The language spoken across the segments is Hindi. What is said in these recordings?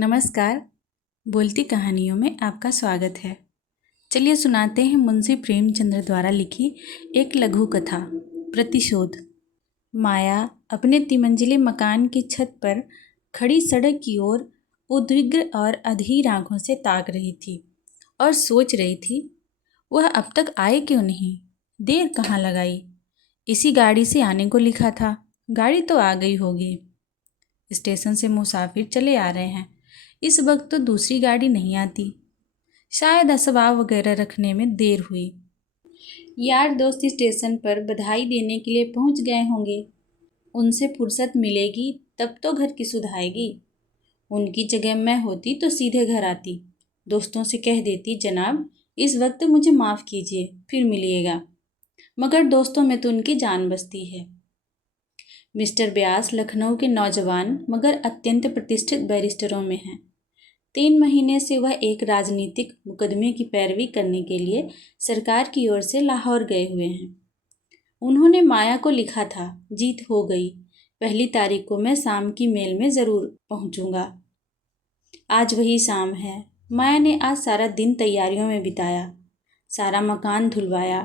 नमस्कार। बोलती कहानियों में आपका स्वागत है। चलिए सुनाते हैं मुंशी प्रेमचंद्र द्वारा लिखी एक लघु कथा, प्रतिशोध। माया अपने तिमंजिले मकान की छत पर खड़ी सड़क की ओर उद्विग्न और अधीर आंखों से ताक रही थी और सोच रही थी, वह अब तक आए क्यों नहीं, देर कहाँ लगाई। इसी गाड़ी से आने को लिखा था, गाड़ी तो आ गई होगी। स्टेशन से मुसाफिर चले आ रहे हैं, इस वक्त तो दूसरी गाड़ी नहीं आती। शायद असबाब वगैरह रखने में देर हुई। यार दोस्त स्टेशन पर बधाई देने के लिए पहुंच गए होंगे। उनसे फुर्सत मिलेगी तब तो घर की सुधाएगी। उनकी जगह मैं होती तो सीधे घर आती, दोस्तों से कह देती, जनाब इस वक्त मुझे माफ़ कीजिए, फिर मिलिएगा। मगर दोस्तों में तो उनकी जान बसती है। मिस्टर व्यास लखनऊ के नौजवान मगर अत्यंत प्रतिष्ठित बैरिस्टरों में हैं। 3 महीने से वह एक राजनीतिक मुकदमे की पैरवी करने के लिए सरकार की ओर से लाहौर गए हुए हैं। उन्होंने माया को लिखा था, जीत हो गई, 1 तारीख को मैं शाम की मेल में ज़रूर पहुंचूंगा। आज वही शाम है। माया ने आज सारा दिन तैयारियों में बिताया। सारा मकान धुलवाया,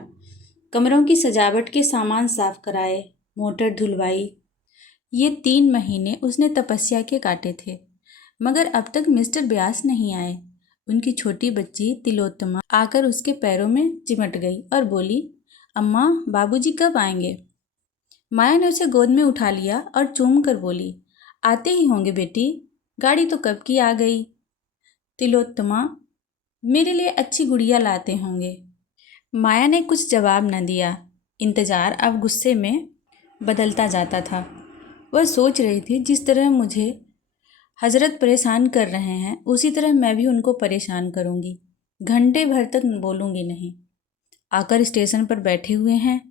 कमरों की सजावट के सामान साफ कराए, मोटर धुलवाई। ये 3 महीने उसने तपस्या के काटे थे, मगर अब तक मिस्टर व्यास नहीं आए। उनकी छोटी बच्ची तिलोत्तमा आकर उसके पैरों में चिमट गई और बोली, अम्मा बाबूजी कब आएंगे। माया ने उसे गोद में उठा लिया और चूम कर बोली, आते ही होंगे बेटी, गाड़ी तो कब की आ गई। तिलोत्तमा, मेरे लिए अच्छी गुड़िया लाते होंगे। माया ने कुछ जवाब न दिया। इंतज़ार अब गुस्से में बदलता जाता था। वह सोच रही थी, जिस तरह मुझे हजरत परेशान कर रहे हैं उसी तरह मैं भी उनको परेशान करूंगी। घंटे भर तक बोलूंगी नहीं। आकर स्टेशन पर बैठे हुए हैं,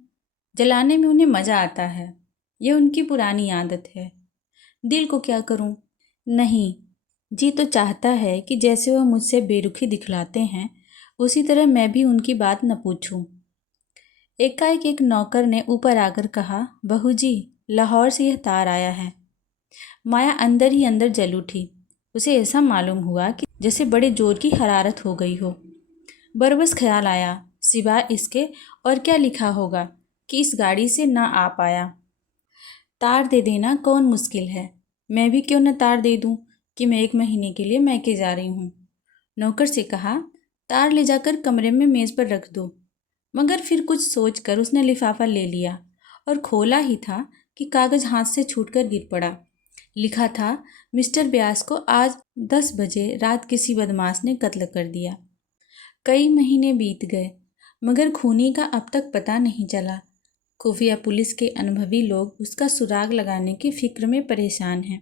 जलाने में उन्हें मज़ा आता है। यह उनकी पुरानी आदत है। दिल को क्या करूं? नहीं, जी तो चाहता है कि जैसे वह मुझसे बेरुखी दिखलाते हैं उसी तरह मैं भी उनकी बात न पूछूं। एकाएक एक नौकर ने ऊपर आकर कहा, बहू जी लाहौर से यह तार आया है। माया अंदर ही अंदर जल उठी। उसे ऐसा मालूम हुआ कि जैसे बड़े जोर की हरारत हो गई हो। बरबस ख्याल आया, सिवाय इसके और क्या लिखा होगा कि इस गाड़ी से ना आ पाया। तार दे देना कौन मुश्किल है, मैं भी क्यों न तार दे दूं कि मैं 1 महीने के लिए मैके जा रही हूँ। नौकर से कहा, तार ले जाकर कमरे में मेज़ पर रख दो। मगर फिर कुछ सोचकर उसने लिफाफा ले लिया और खोला ही था कि कागज़ हाथ से छूटकर गिर पड़ा। लिखा था, मिस्टर व्यास को आज 10 बजे रात किसी बदमाश ने कत्ल कर दिया। कई महीने बीत गए मगर खूनी का अब तक पता नहीं चला। खुफिया पुलिस के अनुभवी लोग उसका सुराग लगाने की फिक्र में परेशान हैं।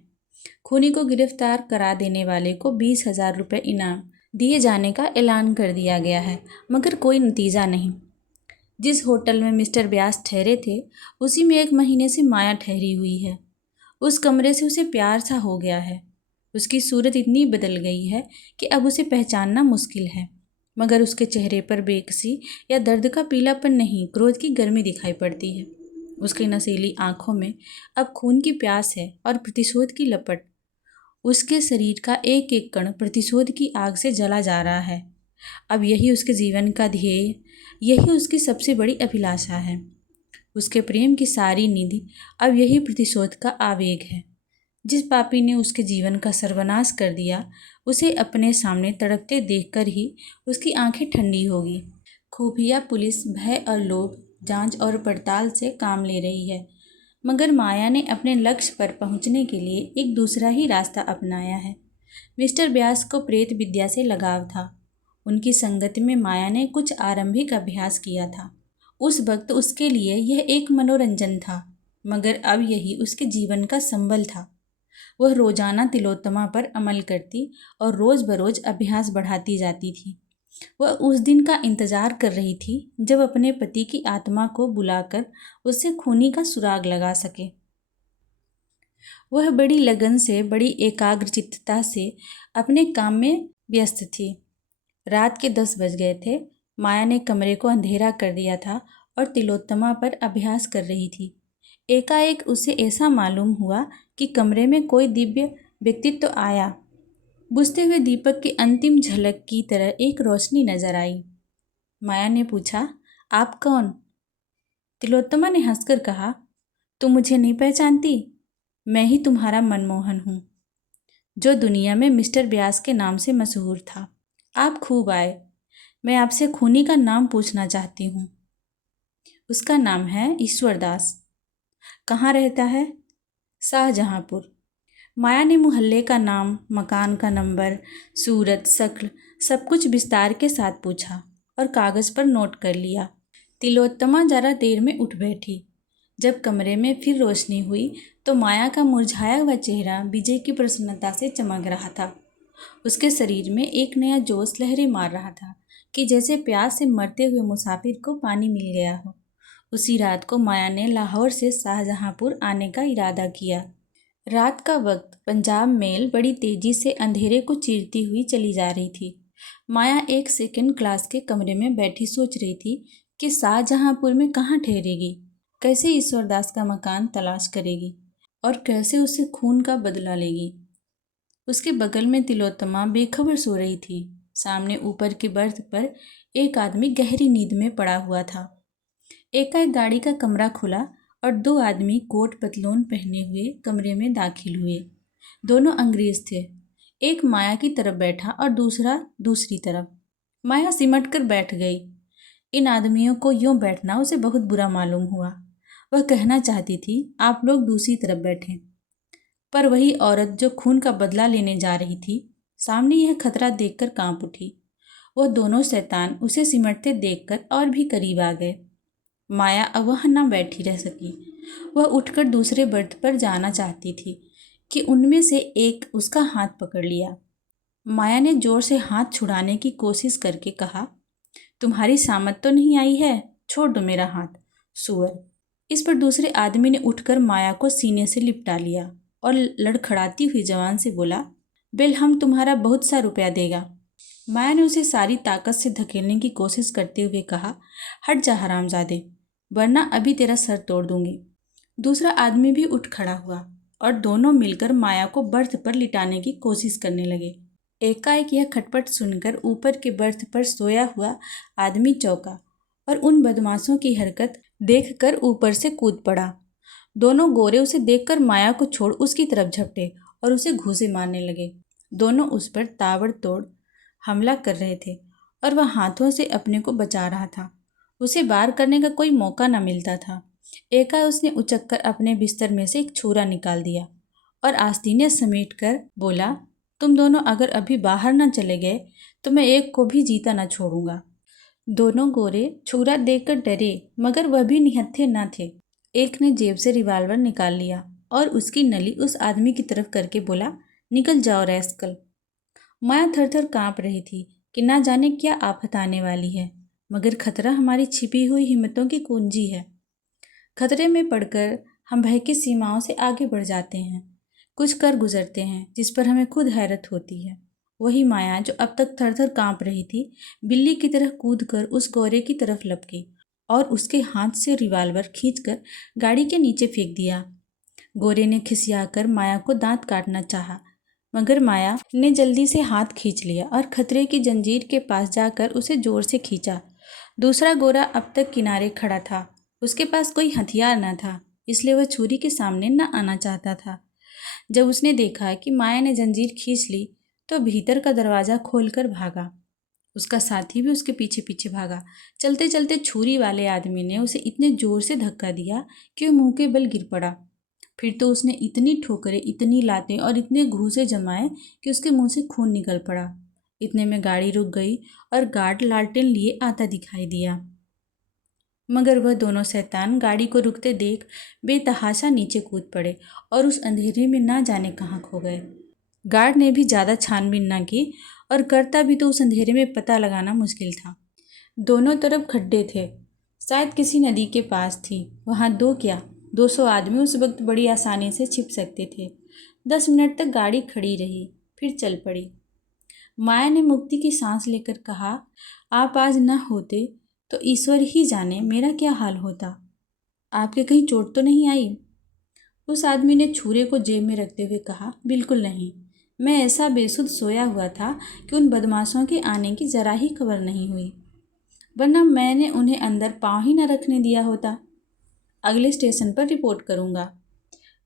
खूनी को गिरफ्तार करा देने वाले को 20,000 रुपये इनाम दिए जाने का ऐलान कर दिया गया है, मगर कोई नतीजा नहीं। जिस होटल में मिस्टर व्यास ठहरे थे उसी में 1 महीने से माया ठहरी हुई है। उस कमरे से उसे प्यार सा हो गया है। उसकी सूरत इतनी बदल गई है कि अब उसे पहचानना मुश्किल है, मगर उसके चेहरे पर बेकसी या दर्द का पीलापन नहीं, क्रोध की गर्मी दिखाई पड़ती है। उसकी नशीली आंखों में अब खून की प्यास है और प्रतिशोध की लपट। उसके शरीर का एक एक कण प्रतिशोध की आग से जला जा रहा है। अब यही उसके जीवन का ध्येय, यही उसकी सबसे बड़ी अभिलाषा है। उसके प्रेम की सारी निधि अब यही प्रतिशोध का आवेग है। जिस पापी ने उसके जीवन का सर्वनाश कर दिया उसे अपने सामने तड़पते देखकर ही उसकी आंखें ठंडी होगी। खुफिया पुलिस भय और लोभ, जांच और पड़ताल से काम ले रही है, मगर माया ने अपने लक्ष्य पर पहुंचने के लिए एक दूसरा ही रास्ता अपनाया है। मिस्टर व्यास को प्रेत विद्या से लगाव था। उनकी संगति में माया ने कुछ आरंभिक अभ्यास किया था। उस वक्त उसके लिए यह एक मनोरंजन था, मगर अब यही उसके जीवन का संबल था। वह रोजाना तिलोत्तमा पर अमल करती और रोज़ बरोज अभ्यास बढ़ाती जाती थी। वह उस दिन का इंतजार कर रही थी जब अपने पति की आत्मा को बुलाकर उससे खूनी का सुराग लगा सके। वह बड़ी लगन से, बड़ी एकाग्रचित्तता से अपने काम में व्यस्त थी। रात के 10 बज गए थे। माया ने कमरे को अंधेरा कर दिया था और तिलोत्तमा पर अभ्यास कर रही थी। एकाएक उसे ऐसा मालूम हुआ कि कमरे में कोई दिव्य व्यक्तित्व आया। बुझते हुए दीपक की अंतिम झलक की तरह एक रोशनी नजर आई। माया ने पूछा, आप कौन? तिलोत्तमा ने हंसकर कहा, तुम मुझे नहीं पहचानती? मैं ही तुम्हारा मनमोहन हूँ, जो दुनिया में मिस्टर व्यास के नाम से मशहूर था। आप खूब आए। मैं आपसे खूनी का नाम पूछना चाहती हूँ। उसका नाम है ईश्वरदास। कहाँ रहता है? शाहजहाँपुर। माया ने मोहल्ले का नाम, मकान का नंबर, सूरत, शक्ल सब कुछ विस्तार के साथ पूछा और कागज़ पर नोट कर लिया। तिलोत्तमा जरा देर में उठ बैठी। जब कमरे में फिर रोशनी हुई तो माया का मुरझाया हुआ चेहरा विजय की प्रसन्नता से चमक रहा था। उसके शरीर में एक नया जोश लहरें मार रहा था कि जैसे प्यास से मरते हुए मुसाफिर को पानी मिल गया हो। उसी रात को माया ने लाहौर से शाहजहाँपुर आने का इरादा किया। रात का वक्त पंजाब मेल बड़ी तेजी से अंधेरे को चीरती हुई चली जा रही थी। माया एक सेकंड क्लास के कमरे में बैठी सोच रही थी कि शाहजहाँपुर में कहाँ ठहरेगी, कैसे ईश्वरदास का मकान तलाश करेगी और कैसे उससे खून का बदला लेगी। उसके बगल में तिलोत्तमा बेखबर सो रही थी। सामने ऊपर के बर्थ पर एक आदमी गहरी नींद में पड़ा हुआ था। एकाएक गाड़ी का कमरा खुला और दो आदमी कोट पतलून पहने हुए कमरे में दाखिल हुए। दोनों अंग्रेज थे। एक माया की तरफ बैठा और दूसरा दूसरी तरफ। माया सिमट कर बैठ गई। इन आदमियों को यूं बैठना उसे बहुत बुरा मालूम हुआ। वह कहना चाहती थी, आप लोग दूसरी तरफ बैठें। पर वही औरत जो खून का बदला लेने जा रही थी, सामने यह खतरा देखकर कांप उठी। वह दोनों शैतान उसे सिमटते देखकर और भी करीब आ गए। माया अब वहाँ न बैठी रह सकी। वह उठकर दूसरे बर्थ पर जाना चाहती थी कि उनमें से एक उसका हाथ पकड़ लिया। माया ने जोर से हाथ छुड़ाने की कोशिश करके कहा, तुम्हारी सामत तो नहीं आई है, छोड़ दो मेरा हाथ, सुअर। इस पर दूसरे आदमी ने उठकर माया को सीने से लिपटा लिया और लड़खड़ाती हुई जवान से बोला, बिल हम तुम्हारा बहुत सा रुपया देगा। माया ने उसे सारी ताकत से धकेलने की कोशिश करते हुए कहा, हट जा हरामजादे, वरना अभी तेरा सर तोड़ दूंगी। दूसरा आदमी भी उठ खड़ा हुआ और दोनों मिलकर माया को बर्थ पर लिटाने की कोशिश करने लगे। एकाएक यह खटपट सुनकर ऊपर के बर्थ पर सोया हुआ आदमी चौंका और उन बदमाशों की हरकत देखकर ऊपर से कूद पड़ा। दोनों गोरे उसे देखकर माया को छोड़ उसकी तरफ झपटे और उसे घूंसे मारने लगे। दोनों उस पर ताबड़तोड़ हमला कर रहे थे और वह हाथों से अपने को बचा रहा था। उसे वार करने का कोई मौका न मिलता था। एकाएक उसने उचककर अपने बिस्तर में से एक छुरा निकाल दिया और आस्तीनें समेट कर बोला, तुम दोनों अगर अभी बाहर न चले गए तो मैं एक को भी जीता न छोड़ूंगा। दोनों गोरे छुरा देखकर डरे, मगर वह भी निहत्थे न थे। एक ने जेब से रिवाल्वर निकाल लिया और उसकी नली उस आदमी की तरफ करके बोला, निकल जाओ रैस्कल। माया थर थर काँप रही थी कि ना जाने क्या आफत आने वाली है, मगर खतरा हमारी छिपी हुई हिम्मतों की कुंजी है। खतरे में पड़कर हम भय की सीमाओं से आगे बढ़ जाते हैं, कुछ कर गुजरते हैं जिस पर हमें खुद हैरत होती है। वही माया जो अब तक थर थर काँप रही थी, बिल्ली की तरह कूद कर उस गोरे की तरफ लपकी और उसके हाथ से रिवाल्वर खींचकर गाड़ी के नीचे फेंक दिया। गोरे ने खिसियाकर माया को दांत काटना चाहा, मगर माया ने जल्दी से हाथ खींच लिया और खतरे की जंजीर के पास जाकर उसे जोर से खींचा। दूसरा गोरा अब तक किनारे खड़ा था। उसके पास कोई हथियार न था, इसलिए वह छुरी के सामने न आना चाहता था। जब उसने देखा कि माया ने जंजीर खींच ली तो भीतर का दरवाज़ा खोलकर भागा। उसका साथी भी उसके पीछे पीछे भागा। चलते चलते छुरी वाले आदमी ने उसे इतने जोर से धक्का दिया कि वह मुंह के बल गिर पड़ा। फिर तो उसने इतनी ठोकरें, इतनी लातें और इतने घूंसे जमाए कि उसके मुंह से खून निकल पड़ा। इतने में गाड़ी रुक गई और गार्ड लालटेन लिए आता दिखाई दिया, मगर वह दोनों शैतान गाड़ी को रुकते देख बेतहाशा नीचे कूद पड़े और उस अंधेरे में ना जाने कहाँ खो गए। गार्ड ने भी ज़्यादा छानबीन न की और करता भी तो उस अंधेरे में पता लगाना मुश्किल था। दोनों तरफ खड्डे थे, शायद किसी नदी के पास थी। वहाँ दो क्या 200 आदमी उस वक्त बड़ी आसानी से छिप सकते थे। 10 मिनट तक गाड़ी खड़ी रही, फिर चल पड़ी। माया ने मुक्ति की सांस लेकर कहा, आप आज न होते तो ईश्वर ही जाने मेरा क्या हाल होता। आपके कहीं चोट तो नहीं आई? उस आदमी ने छुरे को जेब में रखते हुए कहा, बिल्कुल नहीं, मैं ऐसा बेसुध सोया हुआ था कि उन बदमाशों के आने की जरा ही खबर नहीं हुई, वरना मैंने उन्हें अंदर पाँव ही न रखने दिया होता। अगले स्टेशन पर रिपोर्ट करूँगा।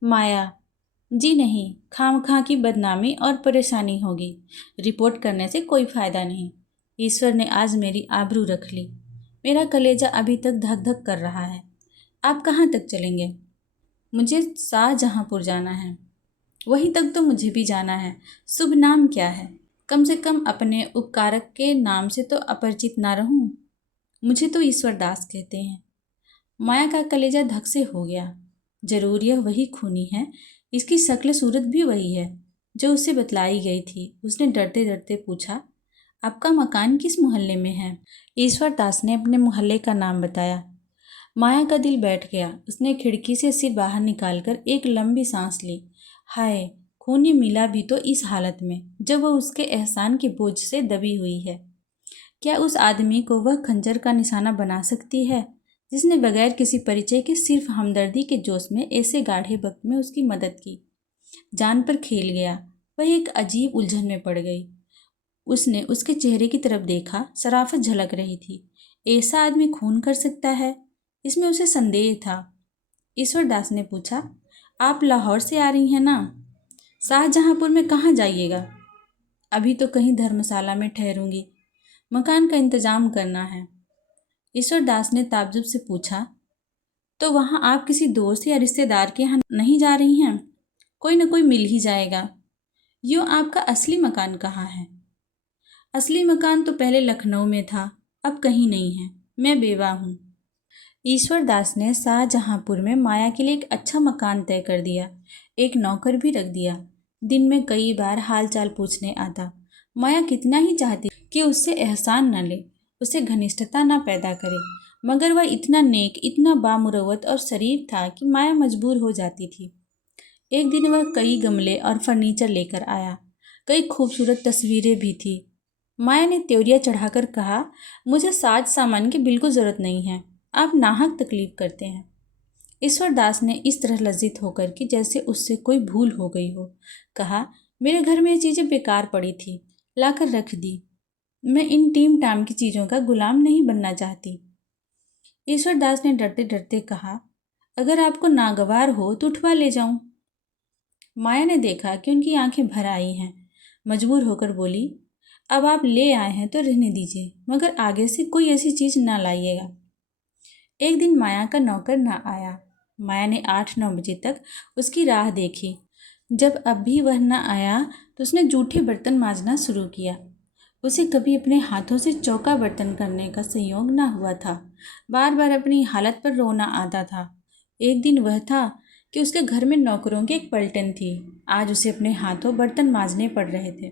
माया: जी नहीं, खामखा की बदनामी और परेशानी होगी। रिपोर्ट करने से कोई फायदा नहीं। ईश्वर ने आज मेरी आबरू रख ली। मेरा कलेजा अभी तक धक धक कर रहा है। आप कहाँ तक चलेंगे? मुझे शाहजहाँपुर जाना है। वहीं तक तो मुझे भी जाना है। शुभ नाम क्या है? कम से कम अपने उपकारक के नाम से तो अपरिचित ना रहूं। मुझे तो ईश्वर दास कहते हैं। माया का कलेजा धक से हो गया। जरूर यह वही खूनी है। इसकी शक्ल सूरत भी वही है जो उसे बतलाई गई थी। उसने डरते डरते पूछा, आपका मकान किस मोहल्ले में है? ईश्वर दास ने अपने मोहल्ले का नाम बताया। माया का दिल बैठ गया। उसने खिड़की से सिर बाहर निकालकर एक लंबी सांस ली। हाय, खूनी मिला भी तो इस हालत में जब वह उसके एहसान के बोझ से दबी हुई है। क्या उस आदमी को वह खंजर का निशाना बना सकती है जिसने बगैर किसी परिचय के सिर्फ हमदर्दी के जोश में ऐसे गाढ़े वक्त में उसकी मदद की? जान पर खेल गया। वह एक अजीब उलझन में पड़ गई। उसने उसके चेहरे की तरफ देखा। शराफत झलक रही थी। ऐसा आदमी खून कर सकता है, इसमें उसे संदेह था। ईश्वर दास ने पूछा, आप लाहौर से आ रही हैं ना? शाहजहाँपुर में कहाँ जाइएगा? अभी तो कहीं धर्मशाला में ठहरूंगी। मकान का इंतजाम करना है। ईश्वर दास ने ताज्जुब से पूछा, तो वहाँ आप किसी दोस्त या रिश्तेदार के यहाँ नहीं जा रही हैं? कोई न कोई मिल ही जाएगा। यूँ आपका असली मकान कहाँ है? असली मकान तो पहले लखनऊ में था, अब कहीं नहीं है। मैं बेवा हूँ। ईश्वर दास ने शाहजहाँपुर में माया के लिए एक अच्छा मकान तय कर दिया। एक नौकर भी रख दिया। दिन में कई बार हालचाल पूछने आता। माया कितना ही चाहती कि उससे एहसान न ले, उससे घनिष्ठता न पैदा करे, मगर वह इतना नेक, इतना बामुरवत और शरीफ था कि माया मजबूर हो जाती थी। एक दिन वह कई गमले और फर्नीचर लेकर आया। कई खूबसूरत तस्वीरें भी थी। माया ने त्योरिया चढ़ाकर कहा, मुझे साज सामान की बिल्कुल ज़रूरत नहीं है। आप नाहक तकलीफ करते हैं। ईश्वर दास ने इस तरह लज्जित होकर कि जैसे उससे कोई भूल हो गई हो, कहा, मेरे घर में ये चीज़ें बेकार पड़ी थी, लाकर रख दी। मैं इन टीम टाम की चीज़ों का गुलाम नहीं बनना चाहती। ईश्वर दास ने डरते डरते कहा, अगर आपको नागवार हो तो उठवा ले जाऊं। माया ने देखा कि उनकी आंखें भर आई हैं। मजबूर होकर बोली, अब आप ले आए हैं तो रहने दीजिए, मगर आगे से कोई ऐसी चीज़ ना लाइएगा। एक दिन माया का नौकर ना आया। माया ने 8-9 बजे तक उसकी राह देखी। जब अब भी वह न आया तो उसने जूठे बर्तन मांजना शुरू किया। उसे कभी अपने हाथों से चौका बर्तन करने का संयोग ना हुआ था। बार बार अपनी हालत पर रोना आता था। एक दिन वह था कि उसके घर में नौकरों की एक पलटन थी। आज उसे अपने हाथों बर्तन मांजने पड़ रहे थे।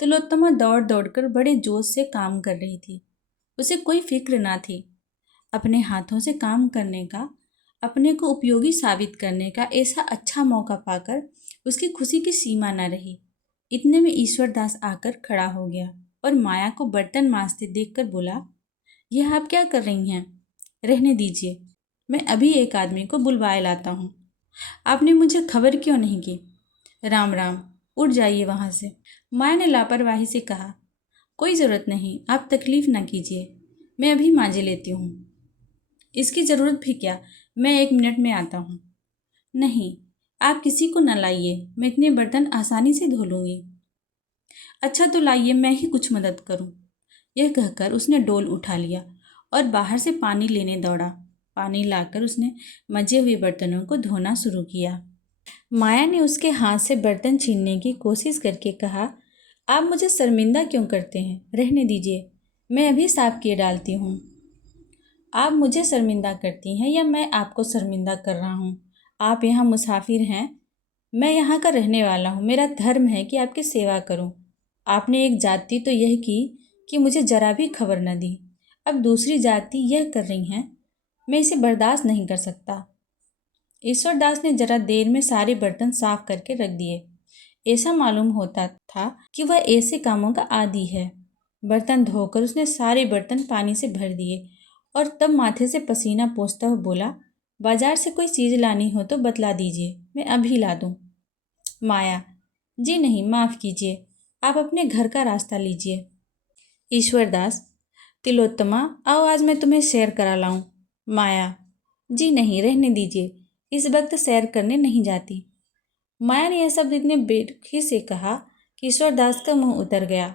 तिलोत्तमा दौड़ दौड़ कर बड़े जोश से काम कर रही थी। उसे कोई फिक्र ना थी। अपने हाथों से काम करने का, अपने को उपयोगी साबित करने का ऐसा अच्छा मौका पाकर उसकी खुशी की सीमा न रही। इतने में ईश्वर दास आकर खड़ा हो गया और माया को बर्तन मांजते देखकर बोला, यह आप क्या कर रही हैं? रहने दीजिए, मैं अभी एक आदमी को बुलवाए लाता हूँ। आपने मुझे खबर क्यों नहीं की? राम राम, उठ जाइए वहाँ से। माया ने लापरवाही से कहा, कोई ज़रूरत नहीं, आप तकलीफ़ ना कीजिए, मैं अभी मांजे लेती हूँ। इसकी ज़रूरत भी क्या, मैं 1 मिनट में आता हूँ। नहीं, आप किसी को न लाइए, मैं इतने बर्तन आसानी से धो लूँगी। अच्छा तो लाइए, मैं ही कुछ मदद करूँ। यह कहकर उसने डोल उठा लिया और बाहर से पानी लेने दौड़ा। पानी लाकर उसने मजे हुए बर्तनों को धोना शुरू किया। माया ने उसके हाथ से बर्तन छीनने की कोशिश करके कहा, आप मुझे शर्मिंदा क्यों करते हैं? रहने दीजिए, मैं अभी साफ किए डालती हूँ। आप मुझे शर्मिंदा करती हैं या मैं आपको शर्मिंदा कर रहा हूँ? आप यहाँ मुसाफिर हैं, मैं यहाँ का रहने वाला हूँ। मेरा धर्म है कि आपकी सेवा करूँ। आपने एक जाति तो यह की कि मुझे जरा भी खबर न दी, अब दूसरी जाति यह कर रही हैं। मैं इसे बर्दाश्त नहीं कर सकता। ईश्वर दास ने जरा देर में सारे बर्तन साफ करके रख दिए। ऐसा मालूम होता था कि वह ऐसे कामों का आदी है। बर्तन धोकर उसने सारे बर्तन पानी से भर दिए और तब माथे से पसीना पोंछता हुआ बोला, बाजार से कोई चीज़ लानी हो तो बतला दीजिए, मैं अभी ला दूँ। माया, जी नहीं, माफ़ कीजिए, आप अपने घर का रास्ता लीजिए। ईश्वरदास, तिलोत्तमा, आओ आज मैं तुम्हें सैर करा लाऊं। माया, जी नहीं, रहने दीजिए, इस वक्त सैर करने नहीं जाती। माया ने यह शब्द इतने बेरुखी से कहा कि ईश्वरदास का मुंह उतर गया।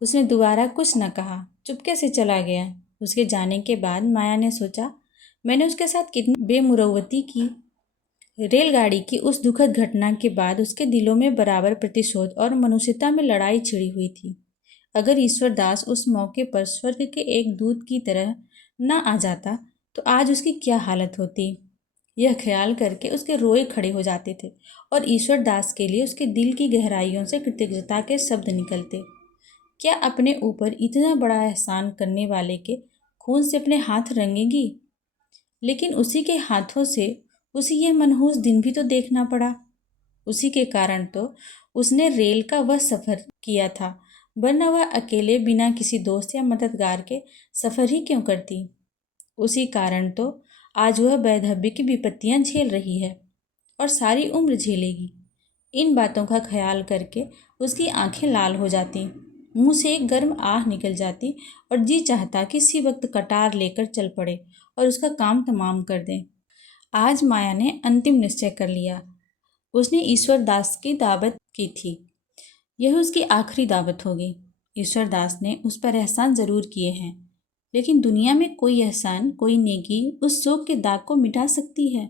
उसने दोबारा कुछ न कहा, चुपके से चला गया। उसके जाने के बाद माया ने सोचा, मैंने उसके साथ कितनी बेमुरौवती की। रेलगाड़ी की उस दुखद घटना के बाद उसके दिलों में बराबर प्रतिशोध और मनुष्यता में लड़ाई छिड़ी हुई थी। अगर ईश्वरदास उस मौके पर स्वर्ग के एक दूत की तरह न आ जाता तो आज उसकी क्या हालत होती। यह ख्याल करके उसके रोए खड़े हो जाते थे और ईश्वरदास के लिए उसके दिल की गहराइयों से कृतज्ञता के शब्द निकलते। क्या अपने ऊपर इतना बड़ा एहसान करने वाले के खून से अपने हाथ रंगेगी? लेकिन उसी के हाथों से उसे यह मनहूस दिन भी तो देखना पड़ा। उसी के कारण तो उसने रेल का वह सफ़र किया था, वरना वह अकेले बिना किसी दोस्त या मददगार के सफ़र ही क्यों करती। उसी कारण तो आज वह वैधव्य की विपत्तियां झेल रही है और सारी उम्र झेलेगी। इन बातों का ख्याल करके उसकी आंखें लाल हो जाती, मुंह से एक गर्म आह निकल जाती और जी चाहता कि इसी वक्त कटार लेकर चल पड़े और उसका काम तमाम कर दें। आज माया ने अंतिम निश्चय कर लिया। उसने ईश्वर दास की दावत की थी, यह उसकी आखिरी दावत होगी। ईश्वर दास ने उस पर एहसान ज़रूर किए हैं, लेकिन दुनिया में कोई एहसान, कोई नेकी उस शोक के दाग को मिटा सकती है।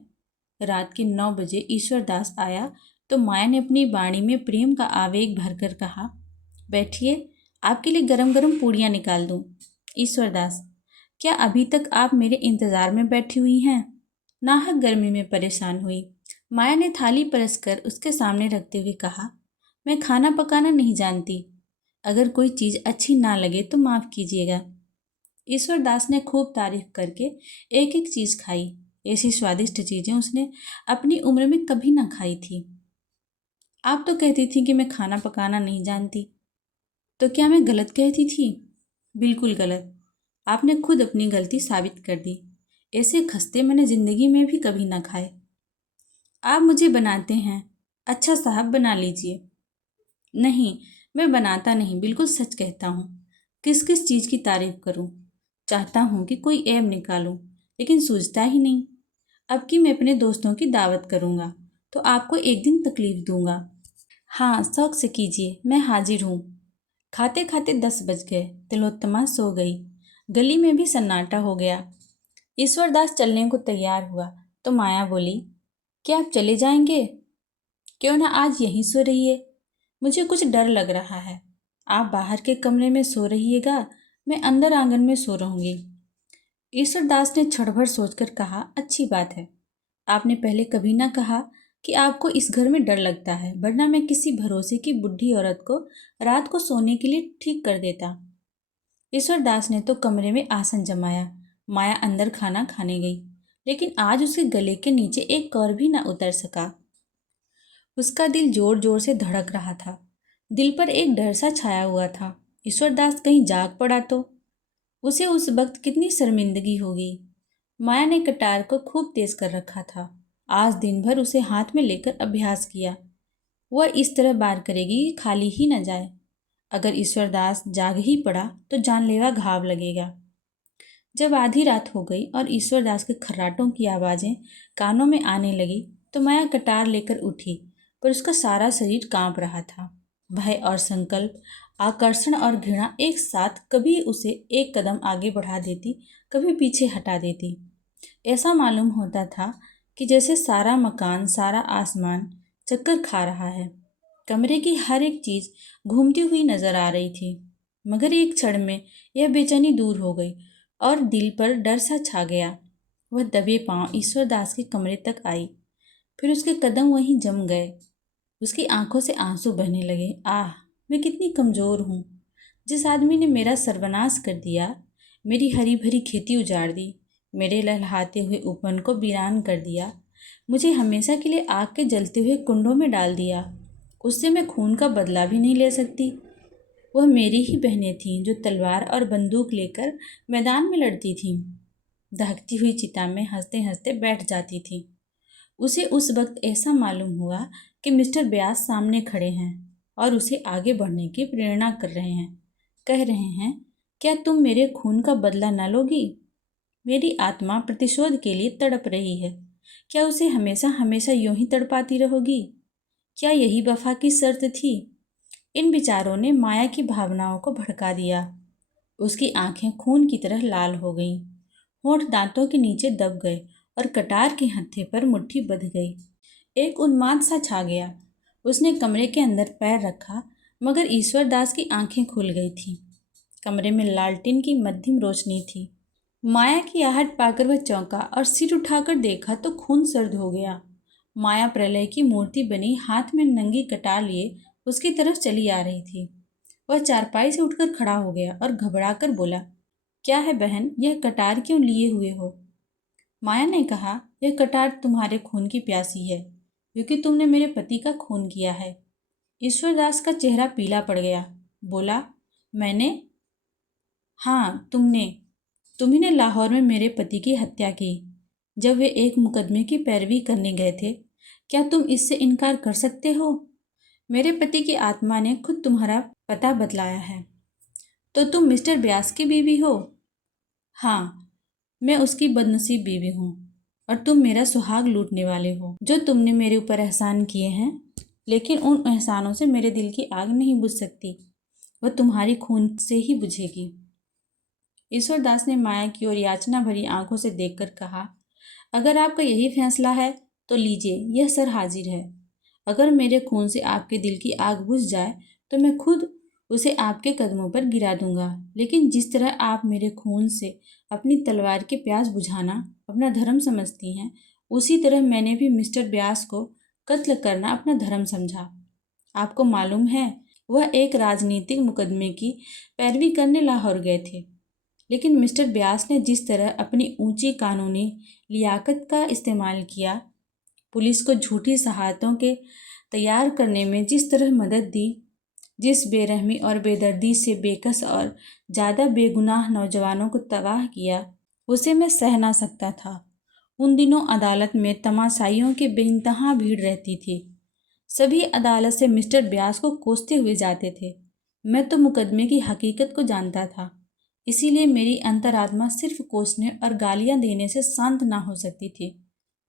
रात के 9 बजे ईश्वर दास आया तो माया ने अपनी वाणी में प्रेम का आवेग भरकर कहा, बैठिए, आपके लिए गरम गरम पूड़ियाँ निकाल दूँ। ईश्वर दास, क्या अभी तक आप मेरे इंतज़ार में बैठी हुई हैं? नाहक गर्मी में परेशान हुई माया ने थाली परसकर उसके सामने रखते हुए कहा, मैं खाना पकाना नहीं जानती। अगर कोई चीज़ अच्छी ना लगे तो माफ़ कीजिएगा। ईश्वर दास ने खूब तारीफ करके एक एक चीज़ खाई। ऐसी स्वादिष्ट चीज़ें उसने अपनी उम्र में कभी ना खाई थी। आप तो कहती थी कि मैं खाना पकाना नहीं जानती, तो क्या मैं गलत कहती थी? बिल्कुल गलत। आपने खुद अपनी गलती साबित कर दी। ऐसे खस्ते मैंने ज़िंदगी में भी कभी ना खाए। आप मुझे बनाते हैं, अच्छा साहब बना लीजिए। नहीं, मैं बनाता नहीं, बिल्कुल सच कहता हूँ। किस किस चीज़ की तारीफ करूँ? चाहता हूँ कि कोई ऐब निकालूं, लेकिन सूझता ही नहीं। अब कि मैं अपने दोस्तों की दावत करूँगा तो आपको एक दिन तकलीफ दूंगा। हाँ, शौक से कीजिए, मैं हाजिर हूँ। खाते खाते 10 बज गए। तिलोत्तमा सो गई। गली में भी सन्नाटा हो गया। ईश्वरदास चलने को तैयार हुआ तो माया बोली, क्या आप चले जाएंगे? क्यों ना आज यहीं सो रहिए। मुझे कुछ डर लग रहा है। आप बाहर के कमरे में सो रहिएगा, मैं अंदर आंगन में सो रहूंगी। ईश्वरदास ने क्षण भर सोचकर कहा, अच्छी बात है। आपने पहले कभी ना कहा कि आपको इस घर में डर लगता है, वरना मैं किसी भरोसे की बुढ़ी औरत को रात को सोने के लिए ठीक कर देता। ईश्वरदास ने तो कमरे में आसन जमाया। माया अंदर खाना खाने गई, लेकिन आज उसके गले के नीचे एक कौर भी न उतर सका। उसका दिल जोर जोर से धड़क रहा था। दिल पर एक डर सा छाया हुआ था, ईश्वरदास कहीं जाग पड़ा तो उसे उस वक्त कितनी शर्मिंदगी होगी। माया ने कटार को खूब तेज कर रखा था। आज दिन भर उसे हाथ में लेकर अभ्यास किया। वह इस तरह बार करेगी कि खाली ही न जाए। अगर ईश्वरदास जाग ही पड़ा तो जानलेवा घाव लगेगा। जब आधी रात हो गई और ईश्वरदास के खर्राटों की आवाज़ें कानों में आने लगी तो माया कटार लेकर उठी, पर उसका सारा शरीर कांप रहा था। भय और संकल्प, आकर्षण और घृणा एक साथ कभी उसे एक कदम आगे बढ़ा देती, कभी पीछे हटा देती। ऐसा मालूम होता था कि जैसे सारा मकान, सारा आसमान चक्कर खा रहा है। कमरे की हर एक चीज़ घूमती हुई नजर आ रही थी। मगर एक क्षण में यह बेचैनी दूर हो गई और दिल पर डर सा छा गया। वह दबे पांव ईश्वरदास के कमरे तक आई, फिर उसके कदम वहीं जम गए। उसकी आंखों से आंसू बहने लगे। आह, मैं कितनी कमज़ोर हूँ। जिस आदमी ने मेरा सर्वनाश कर दिया, मेरी हरी भरी खेती उजाड़ दी, मेरे लहलहाते हुए उपवन को वीरान कर दिया, मुझे हमेशा के लिए आग के जलते हुए कुंडों में डाल दिया, उससे मैं खून का बदला भी नहीं ले सकती। वह मेरी ही बहनें थीं जो तलवार और बंदूक लेकर मैदान में लड़ती थीं, दहकती हुई चिता में हंसते हंसते बैठ जाती थीं। उसे उस वक्त ऐसा मालूम हुआ कि मिस्टर व्यास सामने खड़े हैं और उसे आगे बढ़ने की प्रेरणा कर रहे हैं। कह रहे हैं, क्या तुम मेरे खून का बदला न लोगी? मेरी आत्मा प्रतिशोध के लिए तड़प रही है। क्या उसे हमेशा हमेशा यूं ही तड़पाती रहोगी? क्या यही वफा की शर्त थी? इन विचारों ने माया की भावनाओं को भड़का दिया। उसकी आंखें खून की तरह लाल हो गईं, होंठ दांतों के नीचे दब गए और कटार के हत्थे पर मुट्ठी बंध गई। एक उन्माद सा छा गया। उसने कमरे के अंदर पैर रखा, मगर ईश्वर दास की आंखें खुल गई थीं। कमरे में लालटेन की मध्यम रोशनी थी। माया की आहट पाकर वह चौंका और सिर उठाकर देखा तो खून सर्द हो गया। माया प्रलय की मूर्ति बनी हाथ में नंगी कटार लिए उसकी तरफ चली आ रही थी। वह चारपाई से उठकर खड़ा हो गया और घबराकर बोला, क्या है बहन, यह कटार क्यों लिए हुए हो? माया ने कहा, यह कटार तुम्हारे खून की प्यासी है, क्योंकि तुमने मेरे पति का खून किया है। ईश्वरदास का चेहरा पीला पड़ गया। बोला, मैंने? हाँ, तुम्ही ने लाहौर में मेरे पति की हत्या की, जब वे एक मुकदमे की पैरवी करने गए थे। क्या तुम इससे इनकार कर सकते हो? मेरे पति की आत्मा ने खुद तुम्हारा पता बतलाया है। तो तुम मिस्टर व्यास की बीवी हो? हाँ, मैं उसकी बदनसीब बीवी हूँ और तुम मेरा सुहाग लूटने वाले हो। जो तुमने मेरे ऊपर एहसान किए हैं, लेकिन उन एहसानों से मेरे दिल की आग नहीं बुझ सकती, वह तुम्हारी खून से ही बुझेगी। ईश्वरदास ने माया की ओर याचना भरी आंखों से देखकर कहा, अगर आपका यही फैसला है तो लीजिए, यह सर हाजिर है। अगर मेरे खून से आपके दिल की आग बुझ जाए तो मैं खुद उसे आपके कदमों पर गिरा दूंगा। लेकिन जिस तरह आप मेरे खून से अपनी तलवार की प्यास बुझाना अपना धर्म समझती हैं, उसी तरह मैंने भी मिस्टर व्यास को कत्ल करना अपना धर्म समझा। आपको मालूम है, वह एक राजनीतिक मुकदमे की पैरवी करने लाहौर गए थे, लेकिन मिस्टर व्यास ने जिस तरह अपनी ऊंची कानूनी लियाकत का इस्तेमाल किया, पुलिस को झूठी सहायतों के तैयार करने में जिस तरह मदद दी, जिस बेरहमी और बेदर्दी से बेकस और ज़्यादा बेगुनाह नौजवानों को तबाह किया, उसे मैं सह ना सकता था। उन दिनों अदालत में तमाशाइयों की बेइंतहा भीड़ रहती थी। सभी अदालत से मिस्टर व्यास को कोसते हुए जाते थे। मैं तो मुकदमे की हकीकत को जानता था, इसीलिए मेरी अंतरात्मा सिर्फ कोसने और गालियां देने से शांत ना हो सकती थी।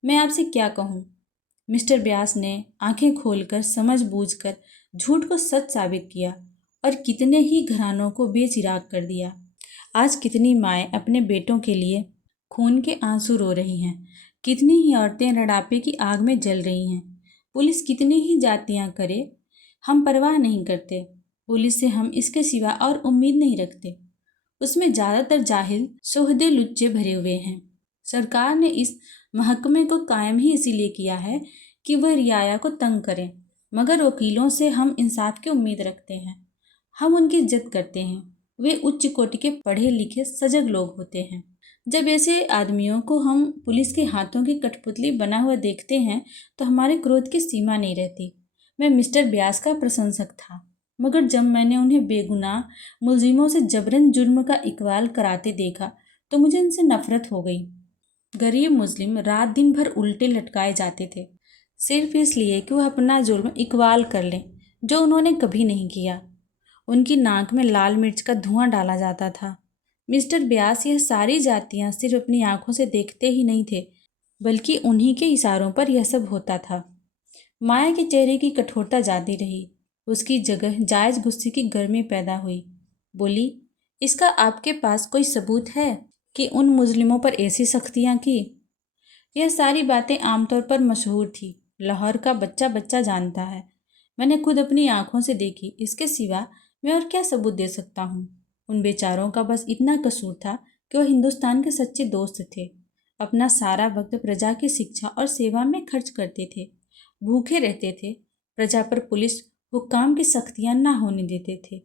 मैं आपसे क्या कहूँ? मिस्टर व्यास ने आंखें खोलकर समझ-बूझकर झूठ को सच साबित किया और कितने ही घरानों को बेचिराग कर दिया। आज कितनी माएँ अपने बेटों के लिए खून के आंसू रो रही हैं, कितनी ही औरतें रड़ापे की आग में जल रही हैं। पुलिस कितनी ही जातियाँ करे, हम परवाह नहीं करते। पुलिस से हम इसके सिवा और उम्मीद नहीं रखते। उसमें ज़्यादातर जाहिल सोहदे लुच्चे भरे हुए हैं। सरकार ने इस महकमे को कायम ही इसीलिए किया है कि वह रियाया को तंग करें, मगर वकीलों से हम इंसाफ की उम्मीद रखते हैं। हम उनकी इज्जत करते हैं। वे उच्च कोटि के पढ़े लिखे सजग लोग होते हैं। जब ऐसे आदमियों को हम पुलिस के हाथों की कठपुतली बना हुआ देखते हैं तो हमारे क्रोध की सीमा नहीं रहती। मैं मिस्टर व्यास का प्रशंसक था, मगर जब मैंने उन्हें बेगुनाह मुलजिमों से जबरन जुर्म का इकबाल कराते देखा तो मुझे उनसे नफरत हो गई। गरीब मुस्लिम रात दिन भर उल्टे लटकाए जाते थे, सिर्फ इसलिए कि वह अपना जुर्म इकबाल कर लें, जो उन्होंने कभी नहीं किया। उनकी नाक में लाल मिर्च का धुआं डाला जाता था। मिस्टर व्यास यह सारी जातियां सिर्फ अपनी आंखों से देखते ही नहीं थे, बल्कि उन्हीं के इशारों पर यह सब होता था। माया के चेहरे की कठोरता जाती रही। उसकी जगह जायज गुस्से की गर्मी पैदा हुई। बोली, इसका आपके पास कोई सबूत है कि उन मुस्लिमों पर ऐसी सख्तियां की? यह सारी बातें आमतौर पर मशहूर थी, लाहौर का बच्चा बच्चा जानता है। मैंने खुद अपनी आंखों से देखी, इसके सिवा मैं और क्या सबूत दे सकता हूँ? उन बेचारों का बस इतना कसूर था कि वह हिंदुस्तान के सच्चे दोस्त थे। अपना सारा वक्त प्रजा की शिक्षा और सेवा में खर्च करते थे, भूखे रहते थे, प्रजा पर पुलिस हुक्काम की सख्तियां ना होने देते थे।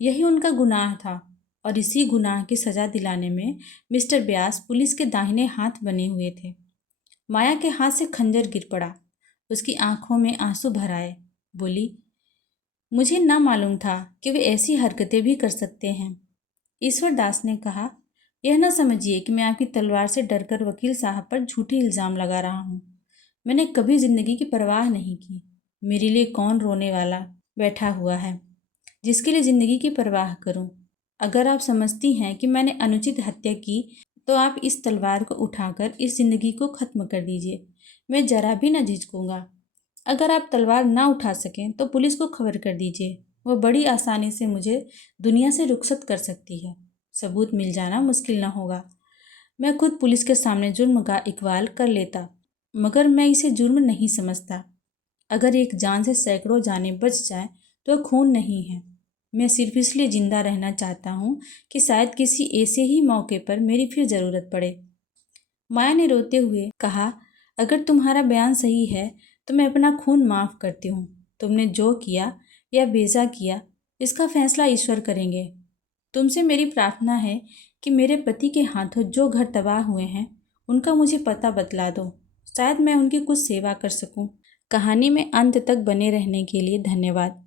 यही उनका गुनाह था और इसी गुनाह की सजा दिलाने में मिस्टर व्यास पुलिस के दाहिने हाथ बने हुए थे। माया के हाथ से खंजर गिर पड़ा। उसकी आंखों में आंसू भर आए। बोली, मुझे ना मालूम था कि वे ऐसी हरकतें भी कर सकते हैं। ईश्वर दास ने कहा, यह ना समझिए कि मैं आपकी तलवार से डरकर वकील साहब पर झूठे इल्ज़ाम लगा रहा हूँ। मैंने कभी ज़िंदगी की परवाह नहीं की। मेरे लिए कौन रोने वाला बैठा हुआ है जिसके लिए ज़िंदगी की परवाह करूं? अगर आप समझती हैं कि मैंने अनुचित हत्या की तो आप इस तलवार को उठाकर इस ज़िंदगी को ख़त्म कर दीजिए। मैं ज़रा भी न झिझकूंगा। अगर आप तलवार ना उठा सकें तो पुलिस को खबर कर दीजिए। वह बड़ी आसानी से मुझे दुनिया से रुखसत कर सकती है। सबूत मिल जाना मुश्किल न होगा। मैं खुद पुलिस के सामने जुर्म का इकबाल कर लेता, मगर मैं इसे जुर्म नहीं समझता। अगर एक जान से सैकड़ों जानें बच जाएं तो खून नहीं है। मैं सिर्फ इसलिए जिंदा रहना चाहता हूँ कि शायद किसी ऐसे ही मौके पर मेरी फिर ज़रूरत पड़े। माया ने रोते हुए कहा, अगर तुम्हारा बयान सही है तो मैं अपना खून माफ़ करती हूँ। तुमने जो किया या बेजा किया इसका फैसला ईश्वर करेंगे। तुमसे मेरी प्रार्थना है कि मेरे पति के हाथों जो घर तबाह हुए हैं उनका मुझे पता बतला दो। शायद मैं उनकी कुछ सेवा कर सकूं। कहानी में अंत तक बने रहने के लिए धन्यवाद।